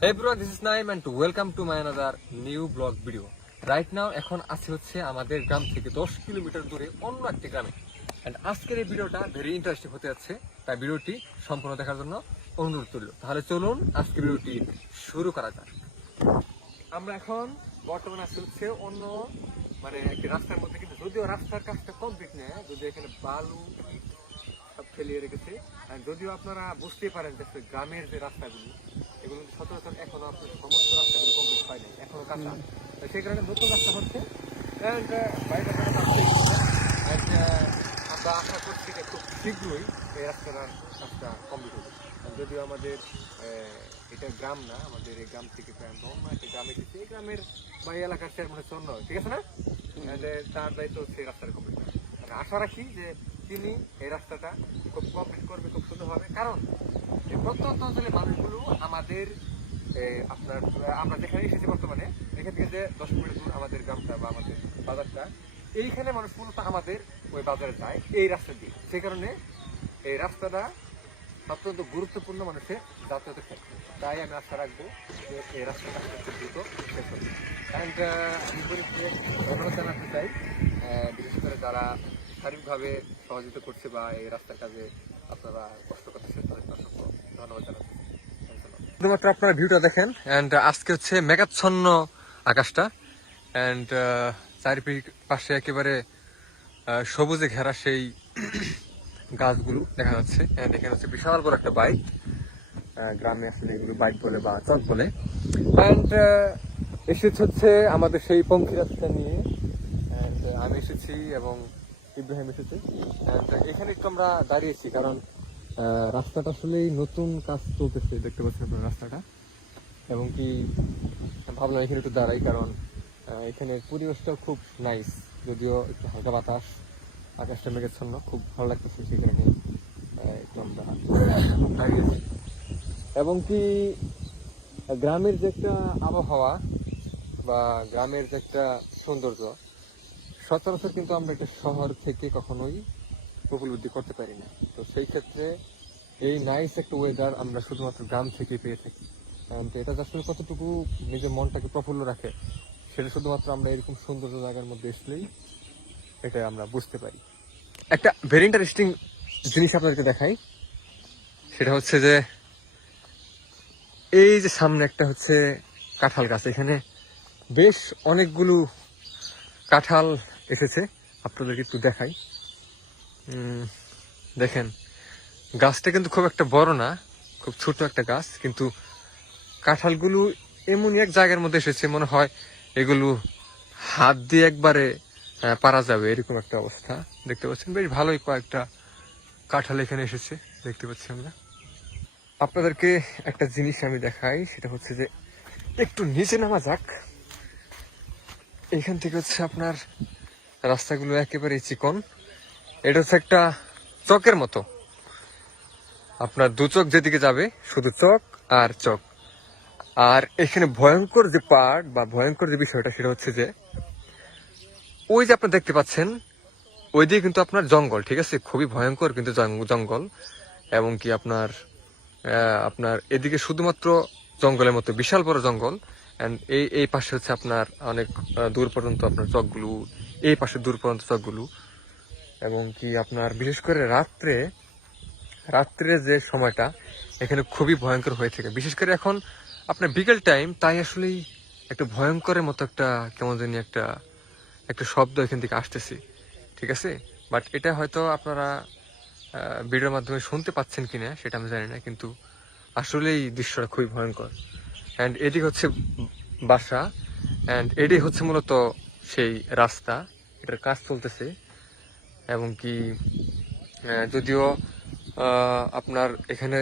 Hey everyone, this is Naim and welcome to my another new blog video. Right now এখন আছি হচ্ছে আমাদের গ্রাম থেকে দশ কিলোমিটার দূরে অন্য একটি গ্রামে। And আজকের এই ভিডিওটা ভেরি ইন্টারেস্টিং হতে যাচ্ছে। তাই ভিডিওটি সম্পূর্ণ দেখার জন্য অনুরোধ করল তাহলে চলুন আজকে ভিডিওটি শুরু করা যাক। আমরা এখন বর্তমানে আছি হচ্ছে অন্য মানে একটি রাস্তার মধ্যে কিন্তু যদিও রাস্তার কাজটা কমপ্লিট নেই যদি এখানে বালু সব ফেলিয়ে রেখেছে। যদিও আপনারা বুঝতেই পারেন যে গ্রামের যে রাস্তাগুলো এগুলো সচরাচর এখনও আপনার সমস্ত রাস্তাগুলো কমপ্লিট হয় নাই এখনও কাঁচা তো সেই কারণে নতুন রাস্তা হচ্ছে। রাস্তা আমরা আশা করছি যে খুব শীঘ্রই এই রাস্তাটার কাজটা কমপ্লিট হবে। যদিও আমাদের এটা গ্রাম না আমাদের এই গ্রাম থেকে প্রায় আমরা একটা গ্রামে এসেছি। এই গ্রামের বা এই এলাকার চেয়ারম্যানের চন্দ্র ঠিক আছে না? তার দায়িত্ব এই রাস্তাটা কমপ্লিট মানে আশা রাখি যে তিনি এই রাস্তাটা খুব কমপ্লিট করবে, খুব সুন্দরভাবে কারণ প্রত্যন্ত অঞ্চলের মানুষগুলো আমাদের আপনার, আমরা যেখানে এসেছি বর্তমানে, এখান থেকে যে দশ কিলোমিটার দূর আমাদের গ্রামটা বা আমাদের বাজারটা, এইখানে মানুষ মূলত আমাদের ওই বাজারে যায়, এই রাস্তা দিয়ে। সেই কারণে এই রাস্তাটা অত্যন্ত গুরুত্বপূর্ণ মানুষের যাতায়াতের ক্ষেত্রে। তাই আমি আশা রাখব যে এই রাস্তাটা খুব দ্রুত শেষ হবে। অ্যান্ড ধন্যবাদ জানাতে চাই বিশেষ করে যারা শারীরিকভাবে সহযোগিতা করছে বা এই রাস্তার কাজে আপনারা কষ্ট করতেছেন অসংখ্য ধন্যবাদ জানাচ্ছি। শুধুমাত্র আপনারা ভিউটা দেখেন অ্যান্ড আজকে হচ্ছে মেঘাচ্ছন্ন আকাশটা অ্যান্ড চারিপিক পাশে একেবারে সবুজে ঘেরা সেই গাছগুলো দেখা যাচ্ছে অ্যান্ড এখানে হচ্ছে বিশাল বড় একটা বাইক গ্রামে আসলে এগুলো বাইক বলে বা চক বলে। অ্যান্ড এসেছে হচ্ছে আমাদের সেই পঙ্খী রাস্তা নিয়ে অ্যান্ড আমি এসেছি এবং ইব্রাহিম এসেছে। অ্যান্ড এখানে একটু আমরা দাঁড়িয়েছি, কারণ রাস্তাটা আসলেই নতুন কাজ চলতেছে, দেখতে পাচ্ছেন আপনার রাস্তাটা। এবং কি, ভাবলাম এখানে একটু দাঁড়াই, কারণ এখানে পরিবেশটাও খুব নাইস যদিও একটু হালকা বাতাস, আকাশটা মেঘাচ্ছন্ন, খুব ভালো লাগতেছে সেই কারণে একটু আমরা দাঁড়িয়েছি। এবং কি, গ্রামের যে একটা আবহাওয়া বা গ্রামের যে একটা সৌন্দর্য সচরাচর কিন্তু আমরা একটা শহর থেকে কখনোই উপলব্ধি করতে পারি না। তো সেই ক্ষেত্রে এই নাইস একটা ওয়েদার আমরা শুধুমাত্র গ্রাম থেকে পেয়ে থাকি। কারণ এটা আসলে কতটুকু নিজের মনটাকে প্রফুল্ল রাখে, সেটা শুধুমাত্র আমরা এরকম সৌন্দর্য জায়গার মধ্যে আসলেই এটা আমরা বুঝতে পারি। একটা ভেরি ইন্টারেস্টিং জিনিস আপনাদেরকে দেখাই, সেটা হচ্ছে যে এই যে সামনে একটা হচ্ছে কাঁঠাল গাছ, এখানে বেশ অনেকগুলো কাঁঠাল এসেছে, আপনাদেরকে একটু দেখাই। দেখেন, গাছটা কিন্তু খুব একটা বড় না, খুব ছোট একটা গাছ, কিন্তু কাঁঠালগুলো এমনই এক জায়গার মধ্যে এসেছে, মনে হয় এগুলো হাত দিয়ে একবারে পারা যাবে, এরকম একটা অবস্থা। দেখতে পাচ্ছেন, বেশ ভালোই কয়েকটা কাঁঠাল এখানে এসেছে, দেখতে পাচ্ছি আমরা। আপনাদেরকে একটা জিনিস আমি দেখাই, সেটা হচ্ছে যে একটু নিচে নামা যাক। এখান থেকে হচ্ছে আপনার রাস্তাগুলো একেবারে চিকন। এটা হচ্ছে একটা চকের মতো। আপনার দু চোখ যেদিকে যাবে, শুধু চক আর চক আর এখানে ভয়ঙ্কর যে পার্ট বা ভয়ঙ্কর যে বিষয়টা, সেটা হচ্ছে যে, ওই যে আপনি দেখতে পাচ্ছেন, ওই দিকে কিন্তু আপনার জঙ্গল, ঠিক আছে? খুবই ভয়ঙ্কর কিন্তু জঙ্গল। এবং কি আপনার আপনার এদিকে শুধুমাত্র জঙ্গলের মতো, বিশাল বড় জঙ্গল। এন্ড এই এই পাশে হচ্ছে আপনার অনেক দূর পর্যন্ত আপনার চকগুলো, এই পাশে দূর পর্যন্ত চকগুলো। এবং কি আপনার বিশেষ করে রাত্রে রাত্রে যে সময়টা, এখানে খুবই ভয়ঙ্কর হয়ে থাকে। বিশেষ করে এখন আপনার বিকেল টাইম, তাই আসলেই একটা ভয়ঙ্করের মতো একটা, কেমন জানি একটা একটা শব্দ এখান থেকে আসতেছে। ঠিক আছে? বাট এটা হয়তো আপনারা ভিডিওর মাধ্যমে শুনতে পাচ্ছেন কিনা, সেটা আমি জানি না, কিন্তু আসলেই দৃশ্যটা খুবই ভয়ঙ্কর। অ্যান্ড এটি হচ্ছে বাসা। অ্যান্ড এটি হচ্ছে মূলত সেই রাস্তা। এটার কাজ চলতেছে। এবং কি যদিও আপনার এখানে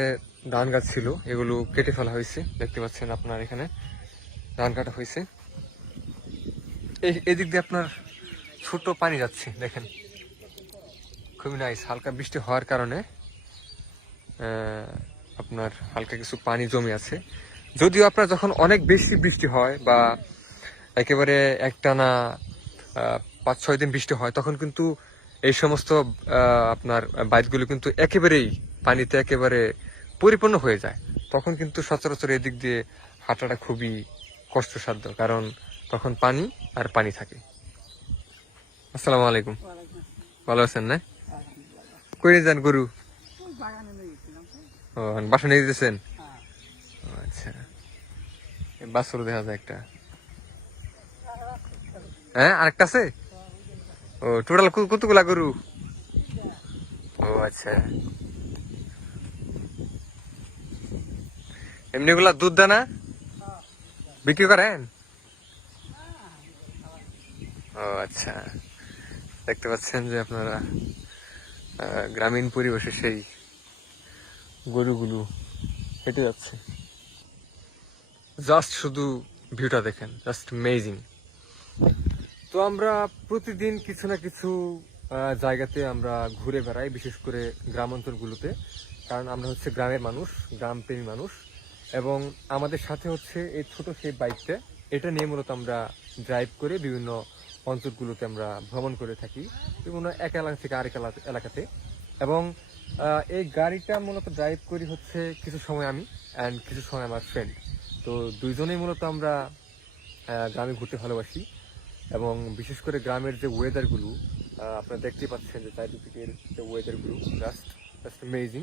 ধান গাছ ছিল, এগুলো কেটে ফেলা হয়েছে। দেখতে পাচ্ছেন আপনার এখানে ধান কাটা হয়েছে। এদিক দিয়ে আপনার ছোট পানি যাচ্ছে, দেখেন। খুবই নাইস হালকা বৃষ্টি হওয়ার কারণে আপনার হালকা কিছু পানি জমে আছে। যদিও আপনার যখন অনেক বেশি বৃষ্টি হয় বা একেবারে একটানা পাঁচ ছয় দিন বৃষ্টি হয় তখন কিন্তু এই সমস্ত আপনার বাইকগুলো কিন্তু একেবারেই পানিতে একেবারে পরিপূর্ণ হয়ে যায়। তখন কিন্তু সচরাচর এদিক দিয়ে হাঁটাটা খুবই কষ্টসাধ্য কারণ তখন পানি আর পানি থাকে। আসসালামু আলাইকুম। ভালো আছেন না? নিয়ে যান গরু? ও বাসা নিয়ে দিতেছেন আচ্ছা। বাসর দেখা যায় একটা। হ্যাঁ আরেকটা আছে? ও, টোটাল কতগুলা গরু? ও আচ্ছা। এমনি গুলা দুধ দানা বিক্রি করেন? ও আচ্ছা। দেখতে পাচ্ছেন যে আপনারা গ্রামীণ পরিবেশে সেই গরুগুলো হেঁটে যাচ্ছে। জাস্ট শুধু ভিউটা দেখেন, জাস্ট মেজিং তো আমরা প্রতিদিন কিছু না কিছু জায়গাতে আমরা ঘুরে বেড়াই, বিশেষ করে গ্রাম অঞ্চলগুলোতে। কারণ আমরা হচ্ছে গ্রামের মানুষ, গ্রাম প্রেমী মানুষ। এবং আমাদের সাথে হচ্ছে এই ছোট সেই বাইকটা। এটা নিয়ে মূলত আমরা ড্রাইভ করে বিভিন্ন অঞ্চলগুলোতে আমরা ভ্রমণ করে থাকি, বিভিন্ন এক এলাকা থেকে আরেক এলাকাতে। এবং এই গাড়িটা মূলত ড্রাইভ করি হচ্ছে কিছু সময় আমি অ্যান্ড কিছু সময় আমার ফ্রেন্ড তো দুইজনেই মূলত আমরা গ্রামে ঘুরতে ভালোবাসি। এবং বিশেষ করে গ্রামের যে ওয়েদারগুলো আপনারা দেখতেই পাচ্ছেন যে চারিদিকের যে ওয়েদারগুলো জাস্ট জাস্ট অ্যামেজিং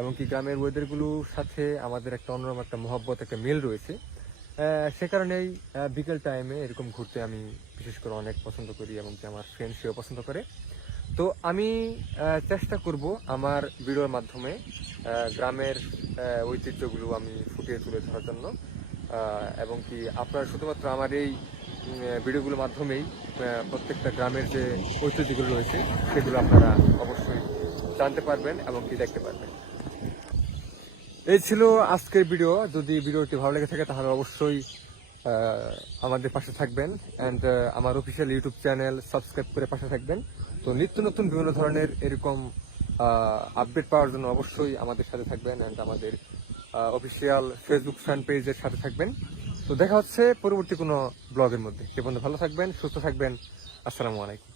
এবং কি গ্রামের ওয়েদারগুলোর সাথে আমাদের একটা অন্যরকম একটা মহব্বত, একটা মিল রয়েছে। সে কারণেই বিকেল টাইমে এরকম ঘুরতে আমি বিশেষ করে অনেক পছন্দ করি এবং কি আমার ফ্রেন্ড সেও পছন্দ করে। তো আমি চেষ্টা করব আমার ভিডিওর মাধ্যমে গ্রামের ঐতিহ্যগুলো আমি ফুটিয়ে তুলে ধরার জন্য। এবং কি আপনারা শুধুমাত্র আমার এই ভিডিওগুলোর মাধ্যমেই প্রত্যেকটা গ্রামের যে ঐতিহ্যগুলো রয়েছে, সেগুলো আপনারা অবশ্যই জানতে পারবেন এবং কি দেখতে পারবেন। এই ছিল আজকের ভিডিও। যদি ভিডিওটি ভালো লেগে থাকে, তাহলে অবশ্যই আমাদের পাশে থাকবেন। অ্যান্ড আমার অফিসিয়াল ইউটিউব চ্যানেল সাবস্ক্রাইব করে পাশে থাকবেন। তো নিত্য নতুন বিভিন্ন ধরনের এরকম আপডেট পাওয়ার জন্য অবশ্যই আমাদের সাথে থাকবেন অ্যান্ড আমাদের অফিসিয়াল ফেসবুক ফ্যান পেজের সাথে থাকবেন। তো দেখা হচ্ছে পরবর্তী কোনো ব্লগের মধ্যে। সে পর্যন্ত ভালো থাকবেন, সুস্থ থাকবেন। আসসালামু আলাইকুম।